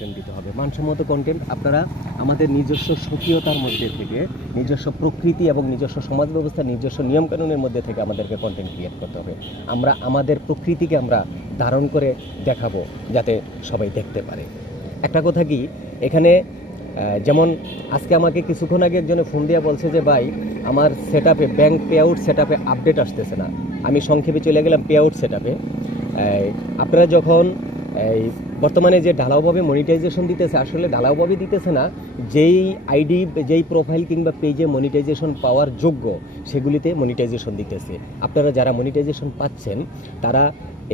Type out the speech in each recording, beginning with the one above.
Content দিতে হবে। মানসম্মত কন্টেন্ট আপনারা আমাদের নিজস্ব স্বকীয়তার মধ্যে থেকে, নিজস্ব প্রকৃতি এবং নিজস্ব সমাজ ব্যবস্থা, নিজস্ব নিয়মকানুনের মধ্যে থেকে আমাদেরকে কন্টেন্ট ক্রিয়েট করতে হবে। আমরা আমাদের প্রকৃতিকে আমরা ধারণ করে দেখাবো যাতে সবাই দেখতে পারে। একটা কথা কি, এখানে যেমন আজকে আমাকে কিছুক্ষণ আগে একজনে ফোন দিয়ে বলছে যে ভাই আমার সেটআপে ব্যাংক পে আউট সেটআপে আপডেট আসতেছে না। আমি সংক্ষেপে চলে গেলাম পে আউট সেটআপে। আপনারা যখন এই বর্তমানে যে ঢালাওভাবে মনিটাইজেশন দিতেছে, আসলে ঢালাওভাবে দিতেছে না, যেই আইডি যেই প্রোফাইল কিংবা পেজে মনিটাইজেশন পাওয়ার যোগ্য সেগুলিতে মনিটাইজেশন দিতেছে। আপনারা যারা মনিটাইজেশন পাচ্ছেন তারা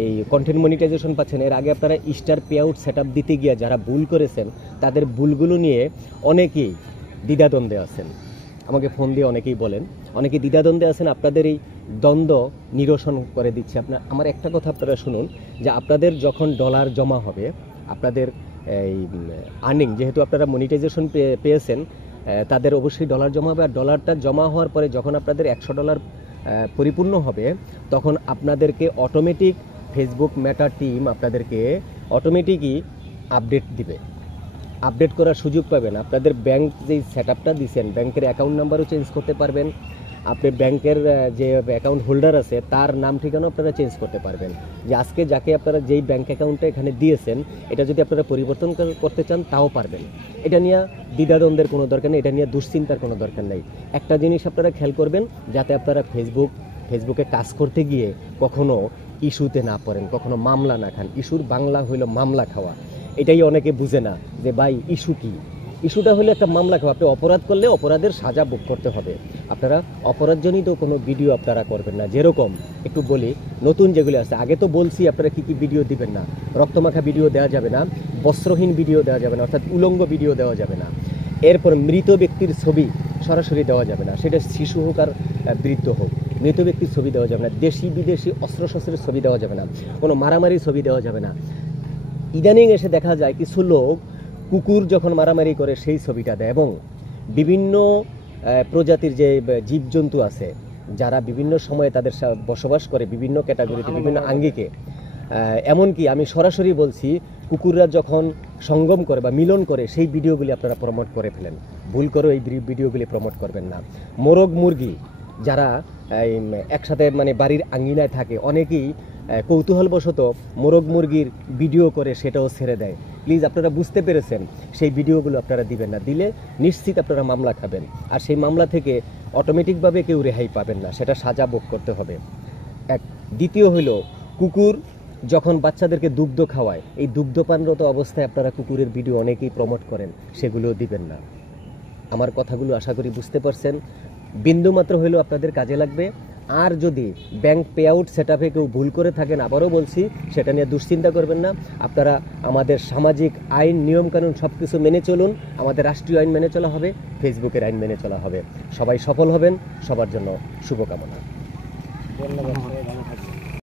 এই কন্টেন্ট মনিটাইজেশন পাচ্ছেন। এর আগে আপনারা স্টার পে আউট সেটআপ দিতে গিয়ে যারা ভুল করেছেন তাদের ভুলগুলো নিয়ে অনেকেই দ্বিধাদ্বন্দ্বে আছেন। আমাকে ফোন দিয়ে অনেকেই বলেন, অনেকে দ্বিধাদ্বন্দ্বে আছেন। আপনাদের এই দ্বন্দ্ব নিরসন করে দিচ্ছে। আমার একটা কথা আপনারা শুনুন, যে আপনাদের যখন ডলার জমা হবে, আপনাদের এই আর্নিং, যেহেতু আপনারা মনিটাইজেশন পেয়েছেন, তাদের অবশ্যই ডলার জমা হবে। আর ডলারটা জমা হওয়ার পরে যখন আপনাদের $100 পরিপূর্ণ হবে, তখন আপনাদেরকে অটোমেটিক ফেসবুক মেটা টিম আপনাদেরকে অটোমেটিকই আপডেট দিবে, আপডেট করার সুযোগ পাবেন। আপনাদের ব্যাংক যেই সেটআপটা দিয়েছেন, ব্যাংকের অ্যাকাউন্ট নাম্বারও চেঞ্জ করতে পারবেন। আপনি ব্যাংকের যে অ্যাকাউন্ট হোল্ডার আছে তার নাম ঠিকানাও আপনারা চেঞ্জ করতে পারবেন। যে আজকে যাকে আপনারা যেই ব্যাংক অ্যাকাউন্টটা এখানে দিয়েছেন, এটা যদি আপনারা পরিবর্তন করতে চান তাও পারবেন। এটা নিয়ে দ্বিধাদ্বন্দ্বের কোনো দরকার নেই, এটা নিয়ে দুশ্চিন্তার কোনো দরকার নেই। একটা জিনিস আপনারা খেয়াল করবেন, যাতে আপনারা ফেসবুকে কাজ করতে গিয়ে কখনো ইস্যুতে না পড়েন, কখনো মামলা না খান। ইস্যুর বাংলা হইল মামলা খাওয়া। এটাই অনেকে বুঝে না যে ভাই ইস্যু কি। ইস্যুটা হলো একটা মামলা খাওয়া। আপনি অপরাধ করলে অপরাধের সাজা ভোগ করতে হবে। আপনারা অপরাধজনিত কোনো ভিডিও আপনারা করবেন না। যেরকম একটু বলি, নতুন যেগুলি আছে, আগে তো বলছি আপনারা কী কী ভিডিও দিবেন না। রক্তমাখা ভিডিও দেওয়া যাবে না, বস্ত্রহীন ভিডিও দেওয়া যাবে না, অর্থাৎ উলঙ্গ ভিডিও দেওয়া যাবে না। এরপর মৃত ব্যক্তির ছবি সরাসরি দেওয়া যাবে না, সেটা শিশু হোক আর বৃদ্ধ হোক। মৃত ব্যক্তির ছবি দেওয়া যাবে না, দেশি বিদেশি অস্ত্রশস্ত্রের ছবি দেওয়া যাবে না, কোনো মারামারির ছবি দেওয়া যাবে না। ইদানিং এসে দেখা যায় কিছু লোক কুকুর যখন মারামারি করে সেই ছবিটা দেয়, এবং বিভিন্ন প্রজাতির যে জীবজন্তু আছে যারা বিভিন্ন সময়ে তাদের বসবাস করে বিভিন্ন ক্যাটাগরিতে, বিভিন্ন আঙ্গিকে, এমনকি আমি সরাসরি বলছি, কুকুররা যখন সঙ্গম করে বা মিলন করে সেই ভিডিওগুলি আপনারা প্রমোট করে ফেলেন। ভুল করে এই ভিডিওগুলি প্রমোট করবেন না। মোরগ মুরগি যারা একসাথে মানে বাড়ির আঙ্গিনায় থাকে, অনেকেই কৌতূহলবশত মোরগ মুরগির ভিডিও করে সেটাও ছেড়ে দেয়। প্লিজ আপনারা বুঝতে পেরেছেন, সেই ভিডিওগুলো আপনারা দিবেন না। দিলে নিশ্চিত আপনারা মামলা খাবেন, আর সেই মামলা থেকে অটোমেটিকভাবে কেউ রেহাই পাবেন না, সেটা সাজা ভোগ করতে হবে। দ্বিতীয় হলো, কুকুর যখন বাচ্চাদেরকে দুগ্ধ খাওয়ায়, এই দুগ্ধপানরত অবস্থায় আপনারা কুকুরের ভিডিও অনেকেই প্রমোট করেন, সেগুলোও দিবেন না। আমার কথাগুলো আশা করি বুঝতে পারছেন। বিন্দুমাত্র হলেও আপনাদের কাজে লাগবে। আর যদি ব্যাংক পে আউট সেটআপে কেউ ভুল করে থাকেন, আবারও বলছি, সেটা নিয়ে দুশ্চিন্তা করবেন না। আপনারা আমাদের সামাজিক আইন নিয়মকানুন সব কিছু মেনে চলুন। আমাদের রাষ্ট্রীয় আইন মেনে চলা হবে, ফেসবুকের আইন মেনে চলা হবে। সবাই সফল হবেন, সবার জন্য শুভকামনা। ধন্যবাদ।